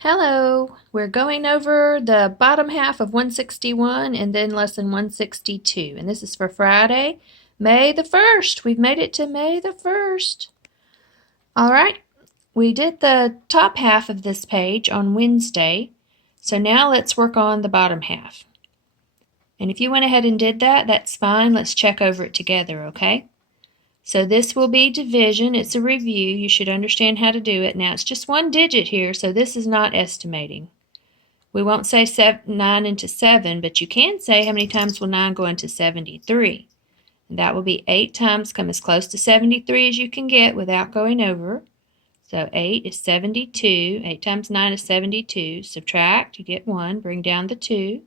Hello, we're going over the bottom half of 161 and then lesson 162. And this is for Friday, May the 1st. We've made it to May the 1st. All right, we did the top half of this page on Wednesday. So now let's work on the bottom half. And if you went ahead and did that, that's fine. Let's check over it together, okay? So this will be division. It's a review. You should understand how to do it. Now it's just one digit here, so this is not estimating. We won't say 9 into 7, but you can say how many times will 9 go into 73. And that will be 8 times. Come as close to 73 as you can get without going over. So 8 is 72. 8 times 9 is 72. Subtract, you get 1. Bring down the 2.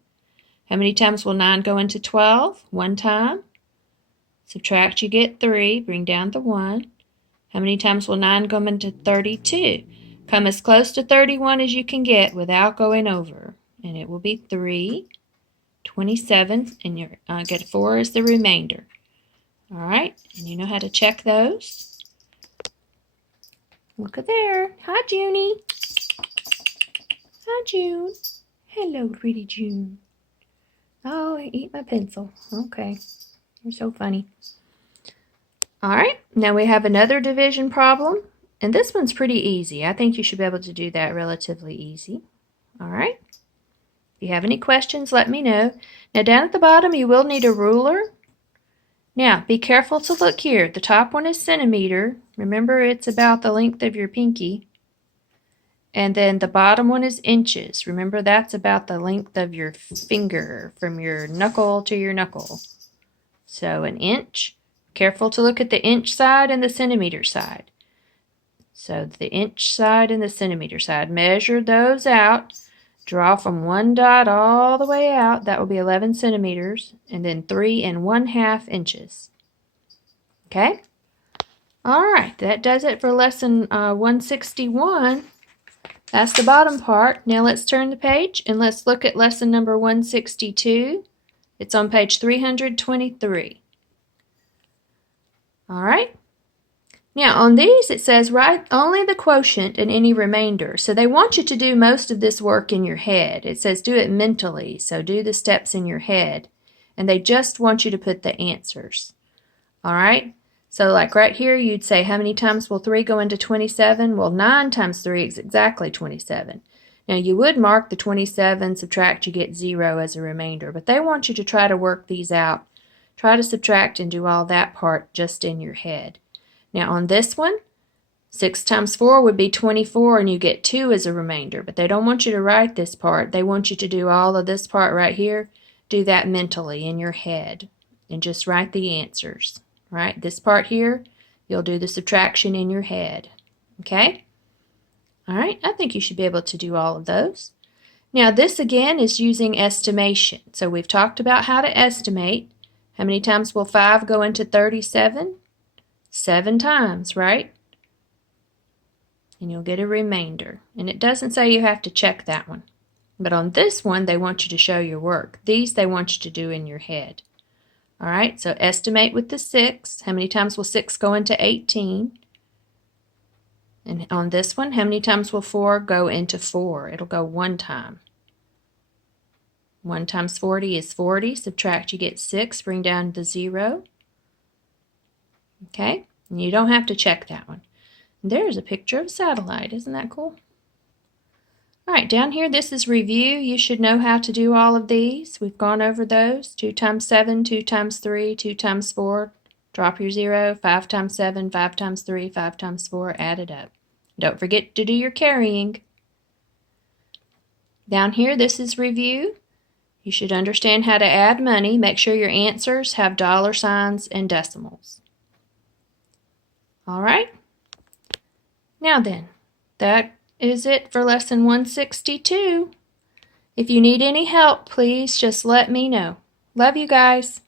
How many times will 9 go into 12? 1 time. Subtract, you get 3. Bring down the 1. How many times will 9 go into 32? Come as close to 31 as you can get without going over. And it will be 3, 27, and you get 4 as the remainder. All right, and you know how to check those. Look at there. Hi, Junie. Hi, June. Hello, pretty June. Oh, I eat my pencil. Okay. You're so funny. All right, now we have another division problem, and this one's pretty easy. I think you should be able to do that relatively easy. All right. If you have any questions, let me know. Now down at the bottom, you will need a ruler. Now, be careful to look here. The top one is centimeter. Remember, it's about the length of your pinky. And then the bottom one is inches. Remember, that's about the length of your finger from your knuckle to your knuckle. So an inch. Careful to look at the inch side and the centimeter side. So the inch side and the centimeter side. Measure those out. Draw from one dot all the way out. That will be 11 centimeters. And then 3 1/2 inches. Okay? All right. That does it for lesson 161. That's the bottom part. Now let's turn the page and let's look at lesson number 162. It's on page 323. All right. Now on these it says write only the quotient and any remainder. So they want you to do most of this work in your head. It says do it mentally, so do the steps in your head. And they just want you to put the answers. All right. So like right here you'd say how many times will 3 go into 27? Well, 9 times 3 is exactly 27. Now you would mark the 27, subtract, you get 0 as a remainder. But they want you to try to work these out. Try to subtract and do all that part just in your head. Now on this one, 6 times 4 would be 24 and you get 2 as a remainder. But they don't want you to write this part. They want you to do all of this part right here. Do that mentally in your head and just write the answers. Right? This part here, you'll do the subtraction in your head. Okay? All right, I think you should be able to do all of those. Now this again is using estimation. So we've talked about how to estimate. How many times will 5 go into 37? 7 times, right? And you'll get a remainder. And it doesn't say you have to check that one. But on this one, they want you to show your work. These they want you to do in your head. All right, so estimate with the 6. How many times will 6 go into 18? And on this one, how many times will 4 go into 4? It'll go 1 time. 1 times 40 is 40. Subtract, you get 6. Bring down the 0. Okay, and you don't have to check that one. And there's a picture of a satellite. Isn't that cool? All right, down here, this is review. You should know how to do all of these. We've gone over those. 2 times 7, 2 times 3, 2 times 4. Drop your 0. 5 times 7, 5 times 3, 5 times 4. Add it up. Don't forget to do your carrying. Down here, this is review. You should understand how to add money. Make sure your answers have dollar signs and decimals. All right. Now then, that is it for lesson 162. If you need any help, please just let me know. Love you guys.